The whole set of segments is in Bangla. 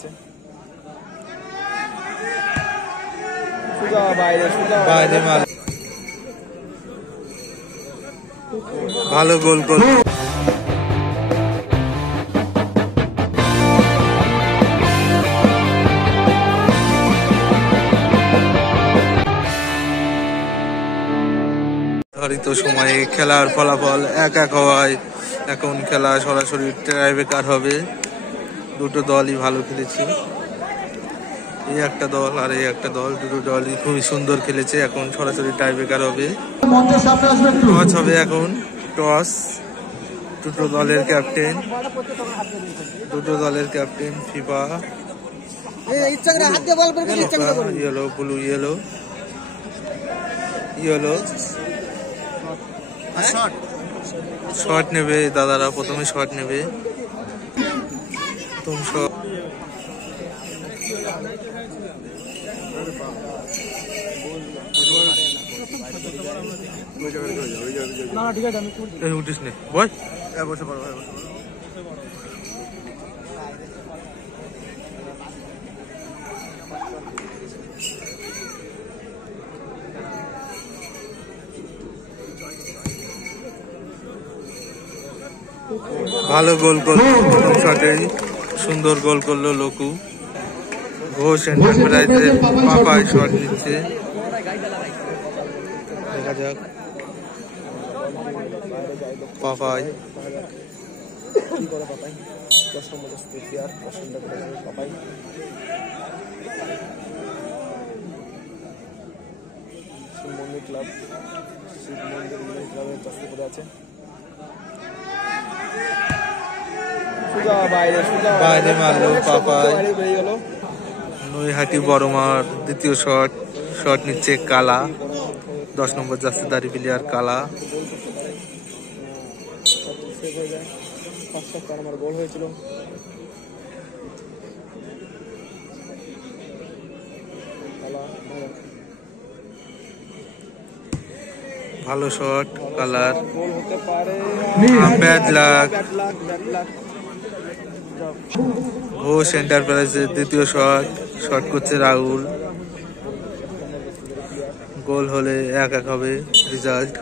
আছে। বাইরে মাল ভালো গোল গোল। নির্ধারিত সময়ে খেলার ফলাফল 1-1 হওয়ায় এখন খেলা সরাসরি টাইব্রেকার হবে। দুটো দলই ভালো খেলেছে, এই একটা দল আর এই একটা দল, দুটো দলই খুবই সুন্দর খেলেছে। এখন সরাসরি টাইব্রেকার হবে, টস হবে এখন। টস, দুটো দলের captain FIFA yellow blue yellow shot নেবে দাদারা, প্রথমে শট নেবে। তুমি শট উঠিস নে বল। ভালো গোল করলো প্রথম শটেই, সুন্দর গোল করলো লোকু। ঘোষ এন্টারপ্রাইজের পাপাই শট নিচ্ছে, দেখা যাক। পাপাই বাইরে মারলো পাপাই। নৈহাটি বড়মার দ্বিতীয় শট নিচ্ছে কালা, 10 নম্বর জার্সিধারী প্লেয়ার কালা। ভালো শট কালার, ব্যাড লাক। ঘোষ এন্টারপ্রাইজের দ্বিতীয় শট করছে রাহুল। গোল হলে 1-1 হবে রেজাল্ট।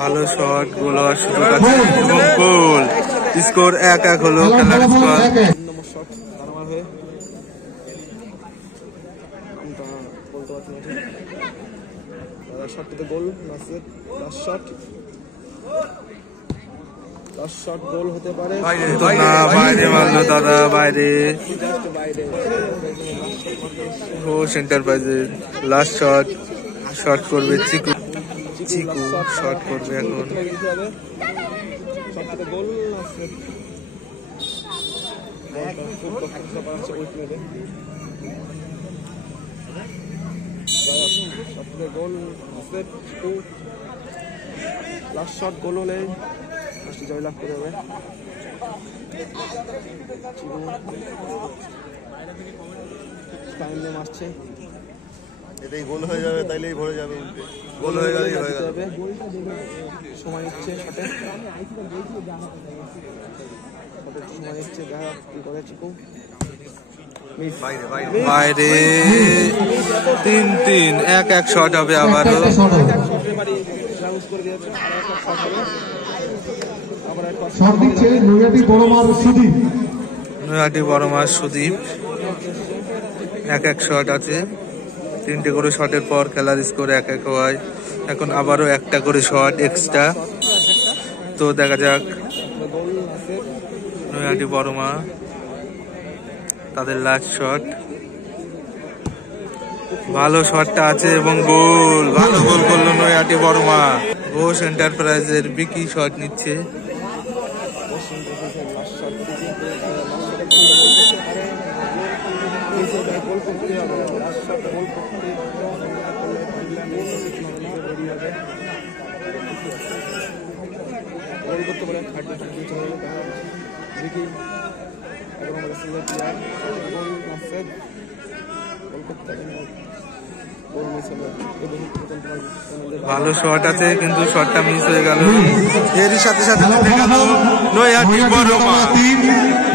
ভালো শট, গোল হওয়ার সুযোগ আছে এবং গোল। স্কোর 1-1 হলো খেলার স্কোর। বাইরে মারলো দাদা, বাইরে। ঘোষ এন্টারপ্রাইজের লাস্ট শট করবে চিকু শট করবে এখন। লাস্ট শট গোল হলে জয়লাভ করে হবে। টাইম নেম আসছে, এটাই গোল হয়ে যাবে, তাইলেই ভরে যাবে। গোল হয়ে গেলেই হয়ে যাবে। সময় নিচ্ছে শটে, সময় নিচ্ছে, দেখা কি করে চিকু। বাইরে 3-3, 1-1 শট হবে আবারও। নৈহাটি বড়মার সুদীপ, 1-1 শট আছে। 3টে করে শটের পর খেলার স্কোর 1-1 হওয়ায় এখন আবারও একটা করে শট এক্সট্রা। তো দেখা যাক নৈহাটি বড়মা তাদের লাস্ট শট। ভালো শটটা আছে এবং গোল, ভালো গোল করলো নৈহাটি বড়মা। ঘোষ এন্টারপ্রাইজের বিকি শট নিচ্ছে। গোল করতে পারে 30 চলে গেল দেখি এখন আমাদের সিনিয়র প্লেয়ার গোল মাসেদ গোল করতে পারে গোল মিস হলো ভালো শট আছে কিন্তু শটটা মিস হয়ে গেল এরই সাথে সাথে জিতে গেল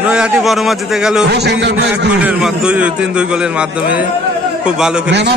নৈহাটি বড়মা জিতে গেল 3-2 গোলের মাধ্যমে খুব ভালো খেলেছে